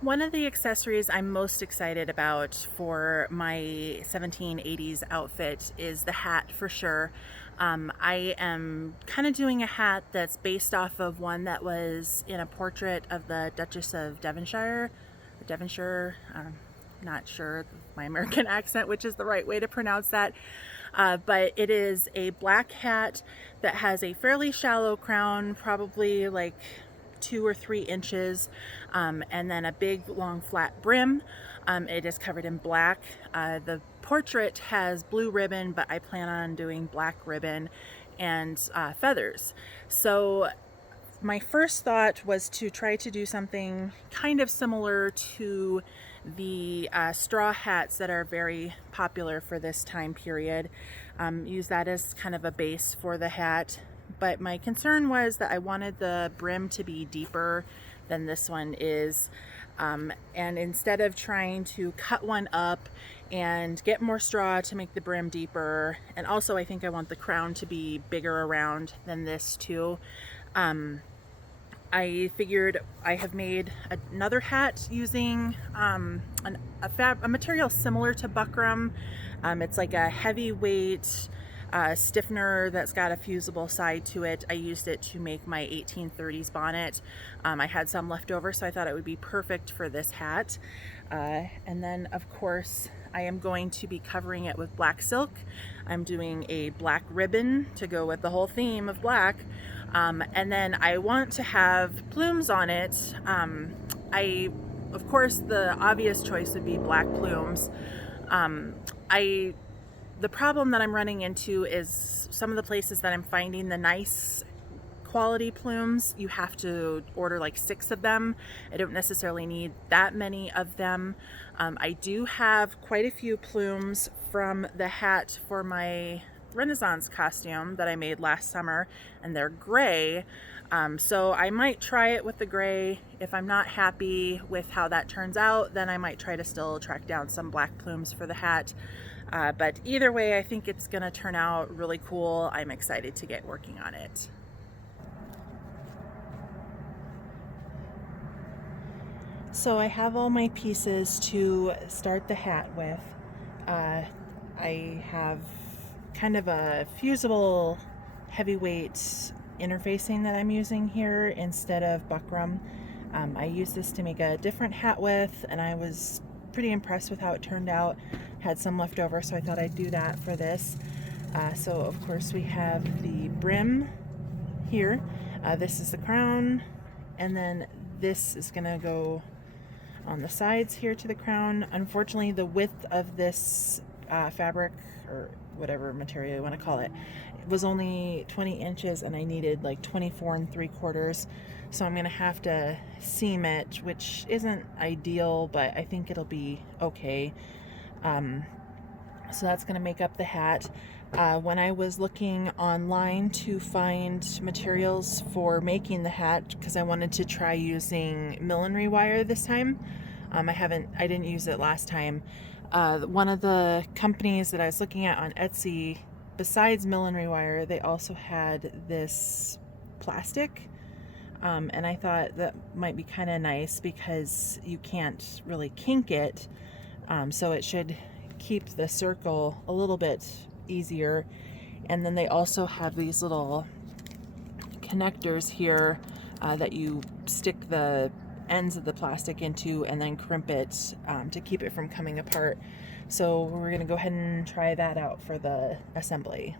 One of the accessories I'm most excited about for my 1780s outfit is the hat for sure. I am kind of doing a hat that's based off of one that was in a portrait of the Duchess of Devonshire. Not sure my American accent, which is the right way to pronounce that. But it is a black hat that has a fairly shallow crown, probably like 2 or 3 inches, and then a big long flat brim. It is covered in black. The portrait has blue ribbon, but I plan on doing black ribbon and feathers. So my first thought was to try to do something kind of similar to the straw hats that are very popular for this time period. Use that as kind of a base for the hat. But my concern was that I wanted the brim to be deeper than this one is. And instead of trying to cut one up and get more straw to make the brim deeper, and also I think I want the crown to be bigger around than this too. I figured I have made another hat using a material similar to buckram. It's like a heavyweight stiffener that's got a fusible side to it. I used it to make my 1830s bonnet. I had some left over, so I thought it would be perfect for this hat. And then, of course, I am going to be covering it with black silk. I'm doing a black ribbon to go with the whole theme of black. And then I want to have plumes on it. Of course, the obvious choice would be black plumes. The problem that I'm running into is some of the places that I'm finding the nice quality plumes, you have to order like 6 of them. I don't necessarily need that many of them. I do have quite a few plumes from the hat for my Renaissance costume that I made last summer, and they're gray. So I might try it with the gray. If I'm not happy with how that turns out, then I might try to still track down some black plumes for the hat. But either way, I think it's gonna turn out really cool. I'm excited to get working on it. So I have all my pieces to start the hat with. I have kind of a fusible heavyweight interfacing that I'm using here instead of buckram. I used this to make a different hat with, and I was pretty impressed with how it turned out. Had some left over, so I thought I'd do that for this. So of course we have the brim here. This is the crown, and then this is gonna go on the sides here to the crown. Unfortunately, the width of this fabric, or whatever material you want to call it, was only 20 inches, and I needed like 24 3/4. So I'm gonna have to seam it, which isn't ideal, but I think it'll be okay. So that's gonna make up the hat. When I was looking online to find materials for making the hat, because I wanted to try using millinery wire this time, I didn't use it last time. One of the companies that I was looking at on Etsy, besides millinery wire, they also had this plastic. And I thought that might be kind of nice because you can't really kink it. So it should keep the circle a little bit easier. And then they also have these little connectors here that you stick the ends of the plastic into and then crimp it to keep it from coming apart. So we're gonna go ahead and try that out for the assembly.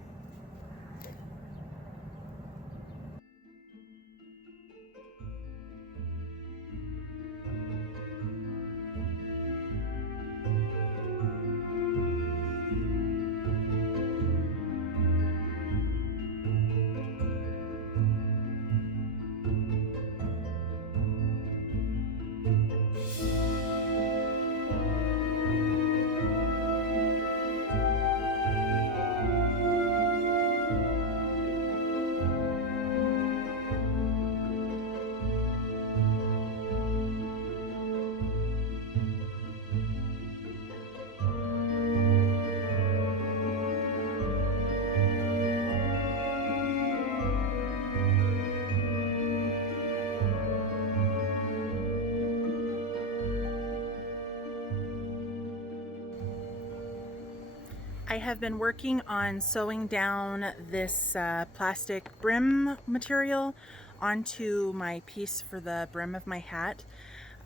I have been working on sewing down this plastic brim material onto my piece for the brim of my hat.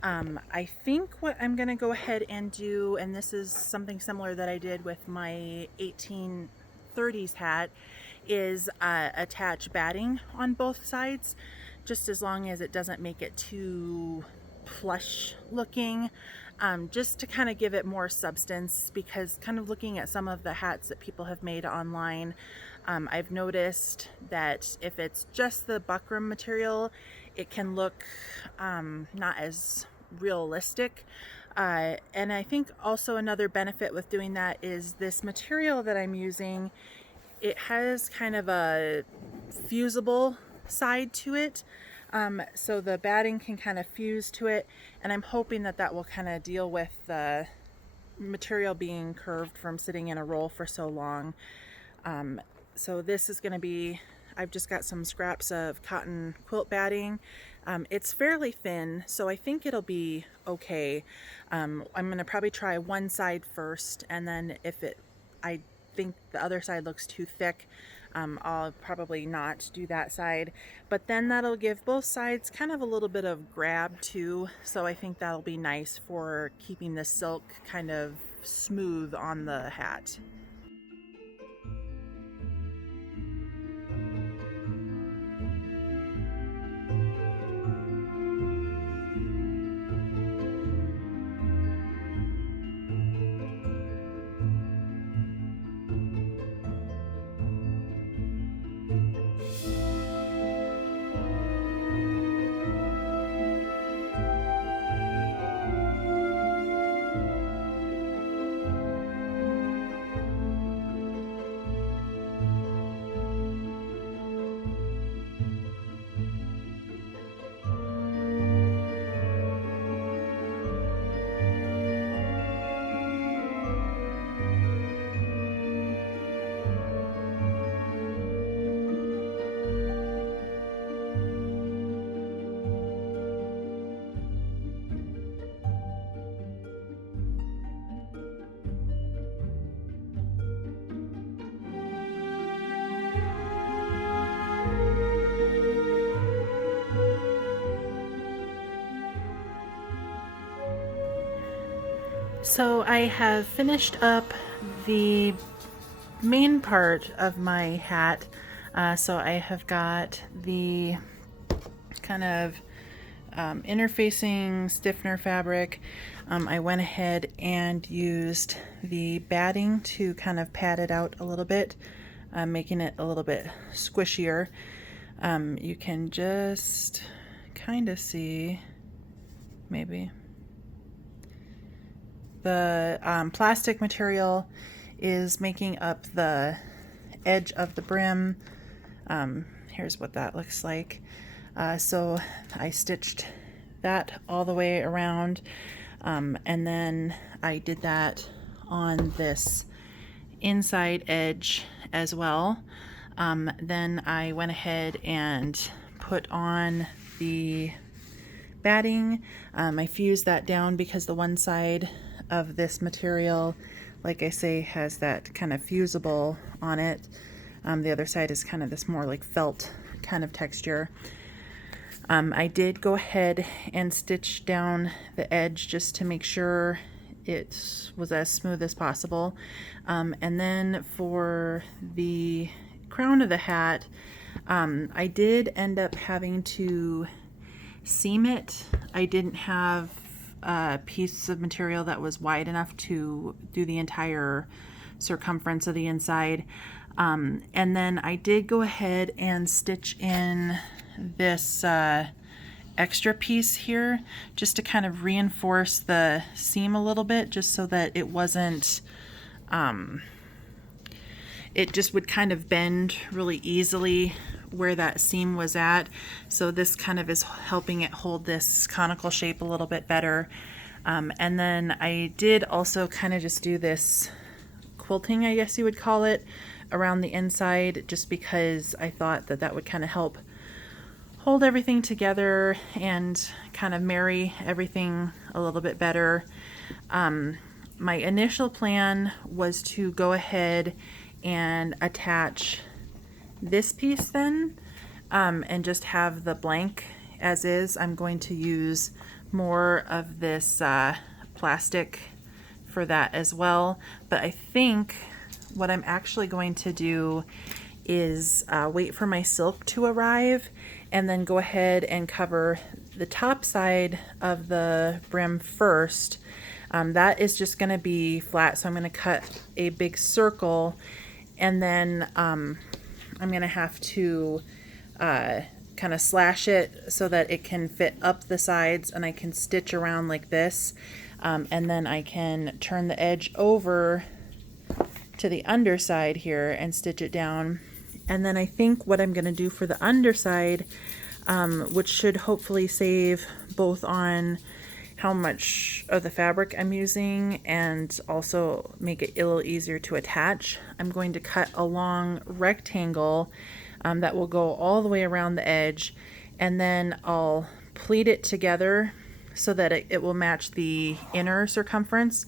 I think what I'm going to go ahead and do, and this is something similar that I did with my 1830s hat, is attach batting on both sides, just as long as it doesn't make it too plush looking, just to kind of give it more substance, because kind of looking at some of the hats that people have made online, I've noticed that if it's just the buckram material, it can look not as realistic. And I think also another benefit with doing that is this material that I'm using, it has kind of a fusible side to it. So the batting can kind of fuse to it, and I'm hoping that that will kind of deal with the material being curved from sitting in a roll for so long. So this is going to be, I've just got some scraps of cotton quilt batting. It's fairly thin, so I think it'll be okay. I'm going to probably try one side first, and then if I think the other side looks too thick, I'll probably not do that side, but then that'll give both sides kind of a little bit of grab too, so I think that'll be nice for keeping the silk kind of smooth on the hat. So I have finished up the main part of my hat. So I have got the kind of interfacing stiffener fabric. I went ahead and used the batting to kind of pad it out a little bit, making it a little bit squishier. You can just kind of see, maybe, the plastic material is making up the edge of the brim. Here's what that looks like. So I stitched that all the way around, and then I did that on this inside edge as well. Then I went ahead and put on the batting. I fused that down because the one side of this material, like I say, has that kind of fusible on it. The other side is kind of this more like felt kind of texture. I did go ahead and stitch down the edge just to make sure it was as smooth as possible. And then for the crown of the hat, I did end up having to seam it. I didn't have a piece of material that was wide enough to do the entire circumference of the inside. And then I did go ahead and stitch in this extra piece here just to kind of reinforce the seam a little bit, just so that it wasn't, it just would kind of bend really easily where that seam was at. So this kind of is helping it hold this conical shape a little bit better. And then I did also kind of just do this quilting, I guess you would call it, around the inside, just because I thought that that would kind of help hold everything together and kind of marry everything a little bit better. my initial plan was to go ahead and attach this piece then, and just have the blank as is. I'm going to use more of this plastic for that as well, but I think what I'm actually going to do is wait for my silk to arrive and then go ahead and cover the top side of the brim first. That is just going to be flat, so I'm going to cut a big circle, and then I'm going to have to kind of slash it so that it can fit up the sides, and I can stitch around like this, and then I can turn the edge over to the underside here and stitch it down. And then I think what I'm going to do for the underside, which should hopefully save both on how much of the fabric I'm using and also make it a little easier to attach, I'm going to cut a long rectangle that will go all the way around the edge, and then I'll pleat it together so that it will match the inner circumference,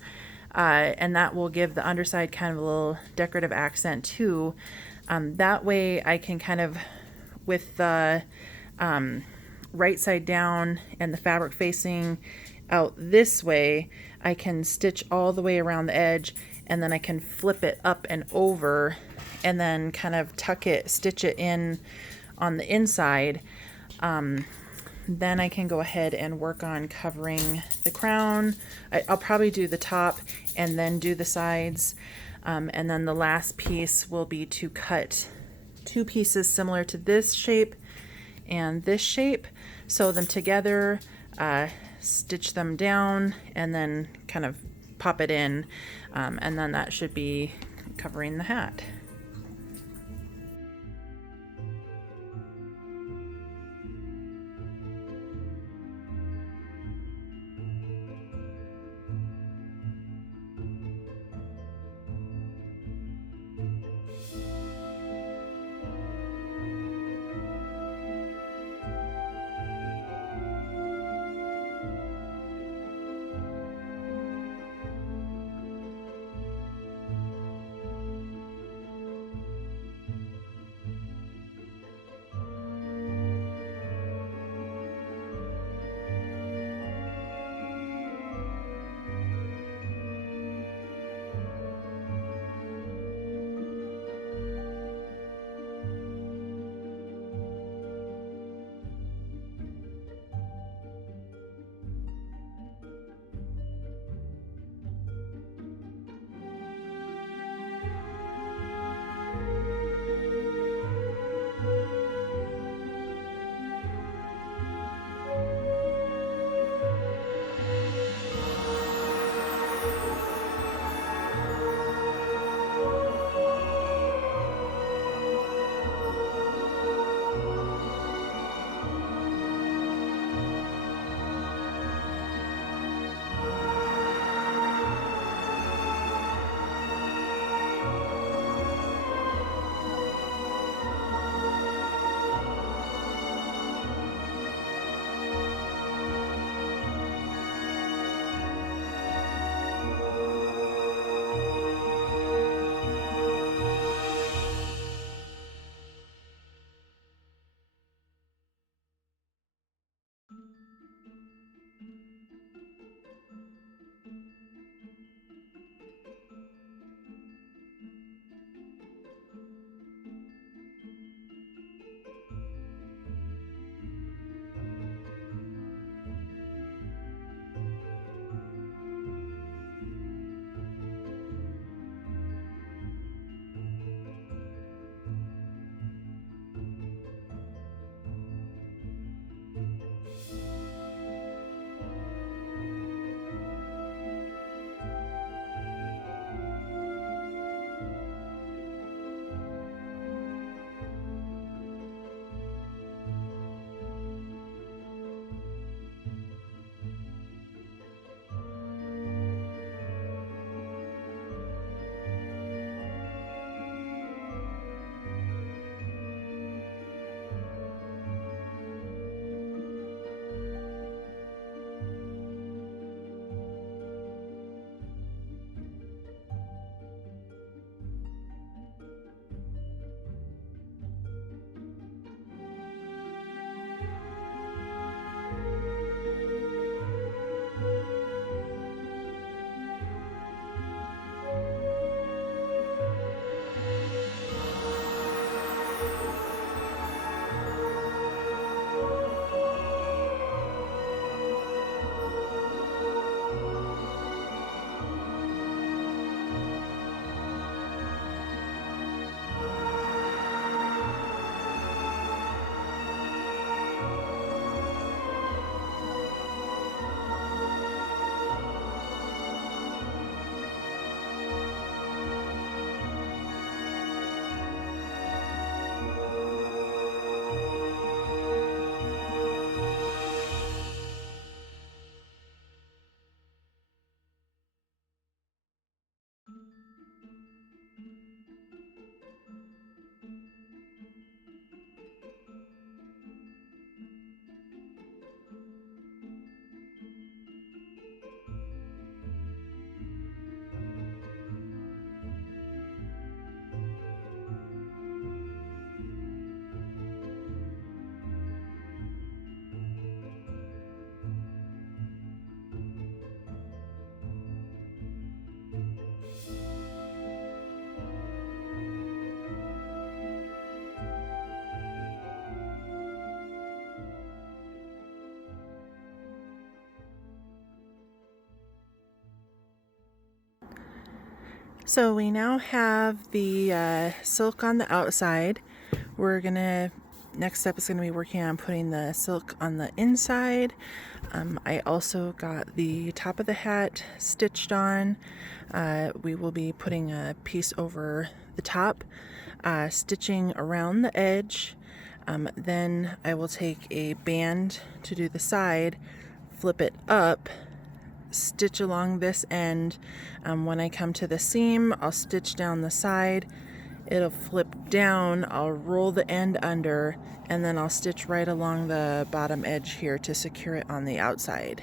and that will give the underside kind of a little decorative accent too. That way I can kind of, with the right side down and the fabric facing out this way, I can stitch all the way around the edge, and then I can flip it up and over and then kind of tuck it, stitch it in on the inside. Then I can go ahead and work on covering the crown. I'll probably do the top and then do the sides. And then the last piece will be to cut two pieces similar to this shape and this shape, sew them together, stitch them down, and then kind of pop it in, and then that should be covering the hat. So we now have the silk on the outside. Next step is gonna be working on putting the silk on the inside. I also got the top of the hat stitched on. We will be putting a piece over the top, stitching around the edge. Then I will take a band to do the side, flip it up, stitch along this end. When I come to the seam, I'll stitch down the side. It'll flip down, I'll roll the end under, and then I'll stitch right along the bottom edge here to secure it on the outside.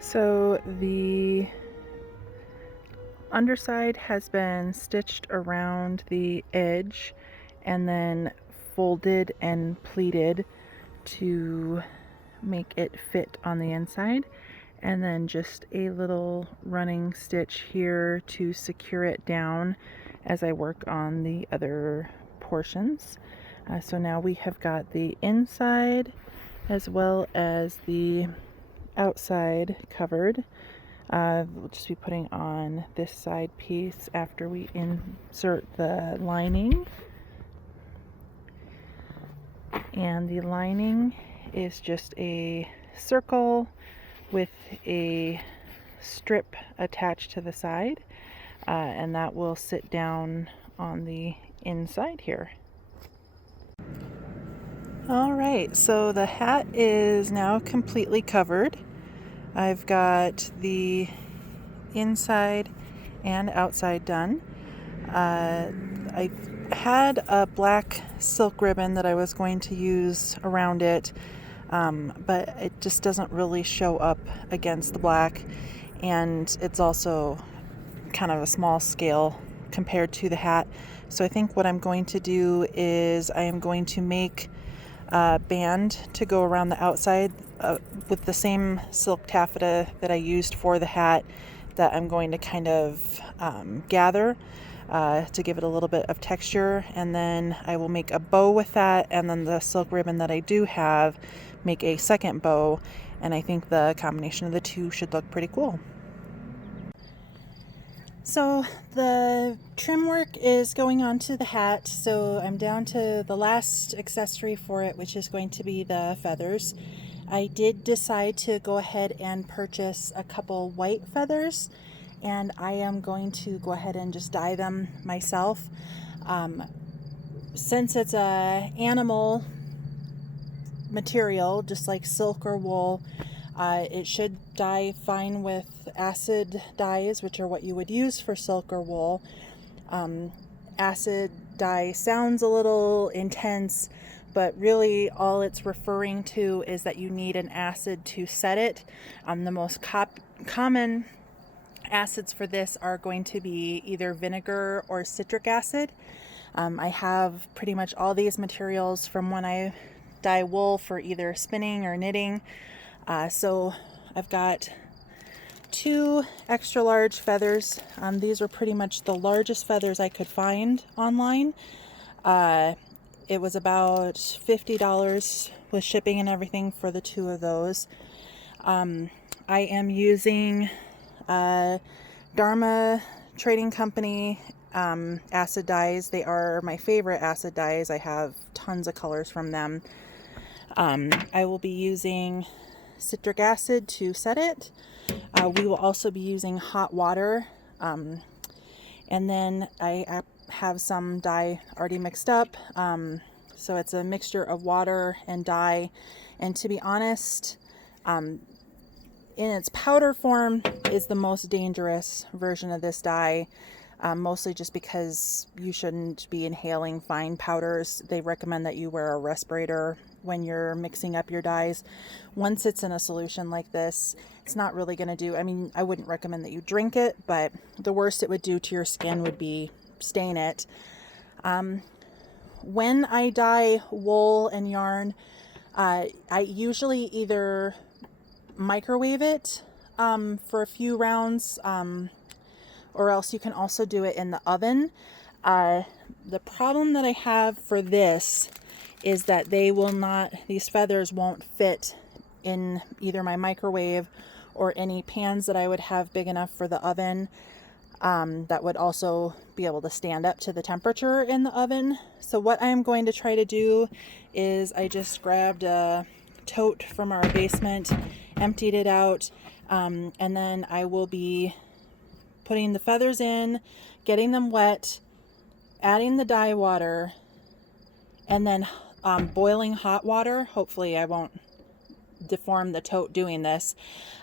So the underside has been stitched around the edge and then folded and pleated to make it fit on the inside, and then just a little running stitch here to secure it down as I work on the other portions. So now we have got the inside as well as the outside covered. We'll just be putting on this side piece after we insert the lining. And the lining is just a circle with a strip attached to the side, and that will sit down on the inside here. Alright, so the hat is now completely covered. I've got the inside and outside done. I had a black silk ribbon that I was going to use around it, but it just doesn't really show up against the black, and it's also kind of a small scale compared to the hat. So I think what I'm going to do is I am going to make a band to go around the outside with the same silk taffeta that I used for the hat, that I'm going to kind of gather to give it a little bit of texture, and then I will make a bow with that, and then the silk ribbon that I do have, make a second bow, and I think the combination of the two should look pretty cool. So the trim work is going on to the hat, so I'm down to the last accessory for it, which is going to be the feathers. I did decide to go ahead and purchase a couple white feathers, and I am going to go ahead and just dye them myself. Since it's a animal material, just like silk or wool, it should dye fine with acid dyes, which are what you would use for silk or wool. Acid dye sounds a little intense, but really all it's referring to is that you need an acid to set it. The most common acids for this are going to be either vinegar or citric acid. I have pretty much all these materials from when I dye wool for either spinning or knitting. So I've got 2 extra large feathers. These were pretty much the largest feathers I could find online. It was about $50 with shipping and everything for the 2 of those. I am using Dharma Trading Company acid dyes. They are my favorite acid dyes. I have tons of colors from them. I will be using citric acid to set it. We will also be using hot water, and then I have some dye already mixed up, so it's a mixture of water and dye, and to be honest, in its powder form is the most dangerous version of this dye, mostly just because you shouldn't be inhaling fine powders. They recommend that you wear a respirator when you're mixing up your dyes. Once it's in a solution like this, it's not really going to do, I mean, I wouldn't recommend that you drink it, but the worst it would do to your skin would be stain it. When I dye wool and yarn, I usually either microwave it for a few rounds, or else you can also do it in the oven. The problem that I have for this is that these feathers won't fit in either my microwave or any pans that I would have big enough for the oven, that would also be able to stand up to the temperature in the oven. So what I'm going to try to do is I just grabbed a tote from our basement, emptied it out, and then I will be putting the feathers in, getting them wet, adding the dye water, and then boiling hot water. Hopefully I won't deform the tote doing this.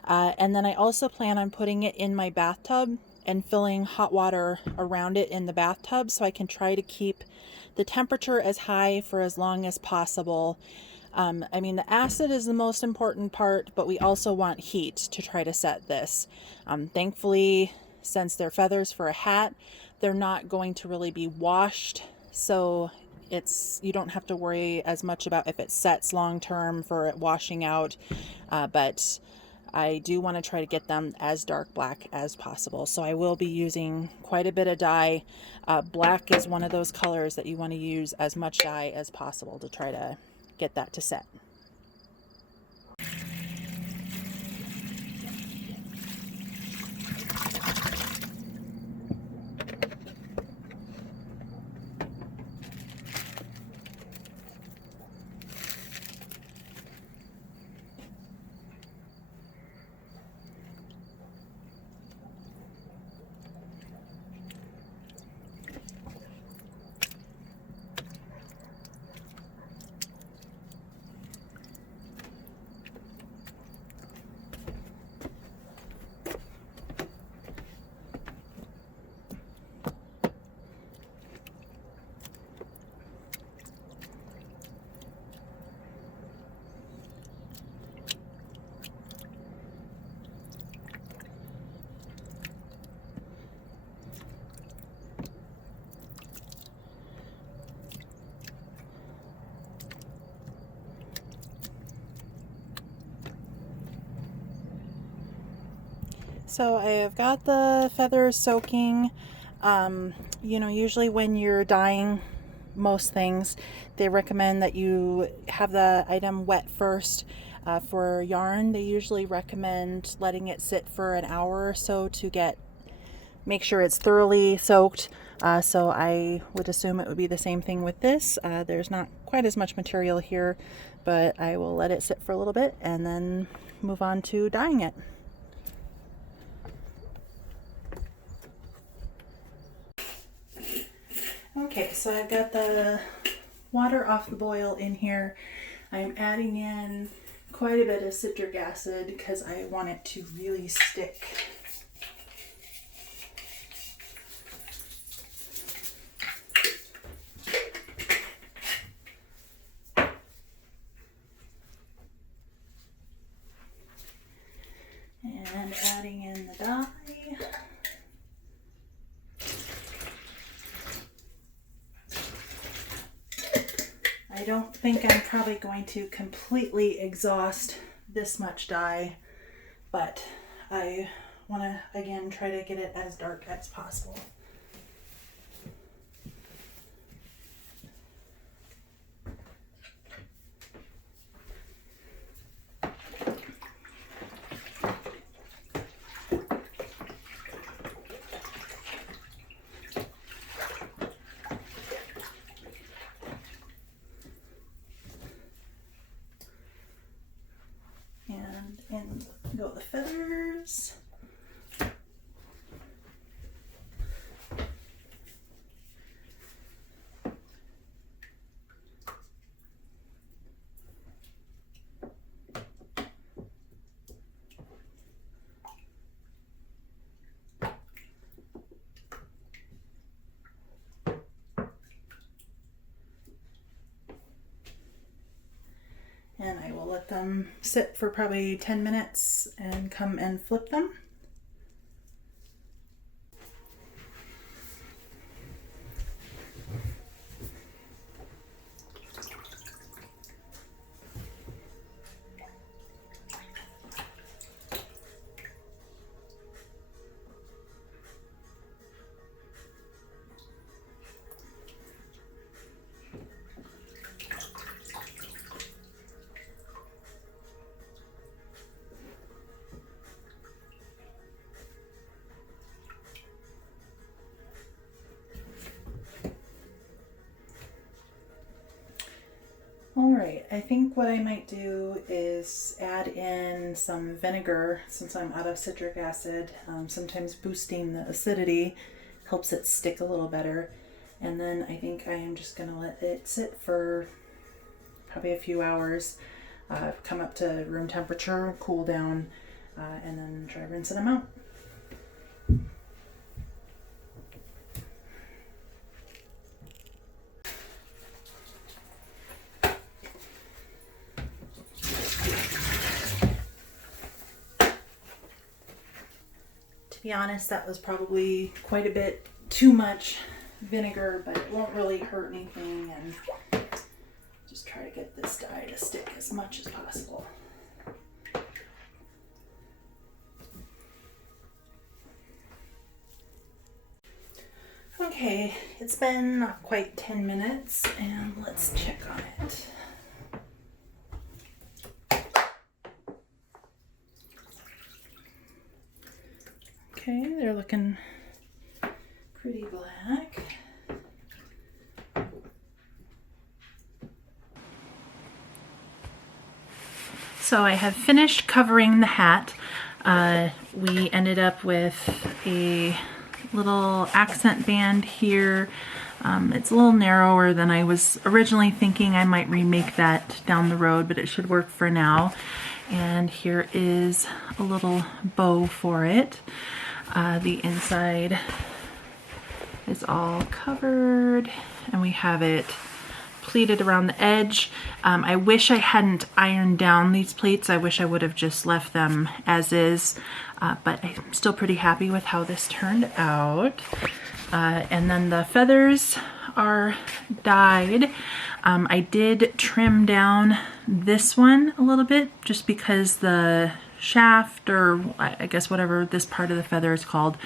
And then I also plan on putting it in my bathtub and filling hot water around it in the bathtub, so I can try to keep the temperature as high for as long as possible. I mean, the acid is the most important part, but we also want heat to try to set this. Thankfully, since they're feathers for a hat, they're not going to really be washed, so you don't have to worry as much about if it sets long term for it washing out, but I do want to try to get them as dark black as possible. So I will be using quite a bit of dye. Black is one of those colors that you want to use as much dye as possible to try to get that to set. So I have got the feathers soaking. You know, usually when you're dyeing most things, they recommend that you have the item wet first. For yarn, they usually recommend letting it sit for an hour or so to make sure it's thoroughly soaked. So I would assume it would be the same thing with this. There's not quite as much material here, but I will let it sit for a little bit and then move on to dyeing it. Okay, so I've got the water off the boil in here. I'm adding in quite a bit of citric acid because I want it to really stick. And adding in the dye. I don't think I'm probably going to completely exhaust this much dye, but I want to again try to get it as dark as possible. And go the feathers. And I will let them sit for probably 10 minutes and come and flip them. Alright, I think what I might do is add in some vinegar since I'm out of citric acid. Sometimes boosting the acidity helps it stick a little better. And then I think I am just going to let it sit for probably a few hours, come up to room temperature, cool down, and then try rinsing them out. To be honest, that was probably quite a bit too much vinegar, but it won't really hurt anything, and just try to get this dye to stick as much as possible. Okay, it's been not quite 10 minutes, and let's check on it. Okay, they're looking pretty black. So I have finished covering the hat. We ended up with a little accent band here. It's a little narrower than I was originally thinking. I might remake that down the road, but it should work for now. And here is a little bow for it. The inside is all covered, and we have it pleated around the edge. I wish I hadn't ironed down these pleats. I wish I would have just left them as is, but I'm still pretty happy with how this turned out. And then the feathers are dyed. I did trim down this one a little bit just because the shaft, or I guess whatever this part of the feather is called,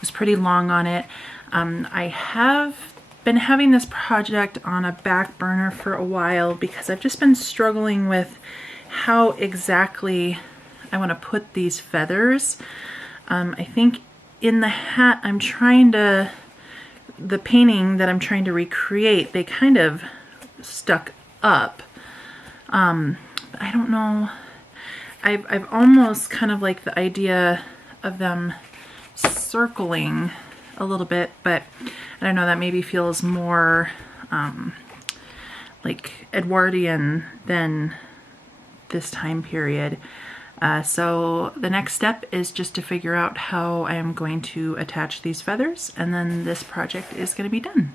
was pretty long on it. I have been having this project on a back burner for a while because I've just been struggling with how exactly I want to put these feathers. I think in the hat the painting that I'm trying to recreate, they kind of stuck up. I don't know. I've almost kind of like the idea of them circling a little bit, but I don't know, that maybe feels more like Edwardian than this time period. So the next step is just to figure out how I am going to attach these feathers, and then this project is going to be done.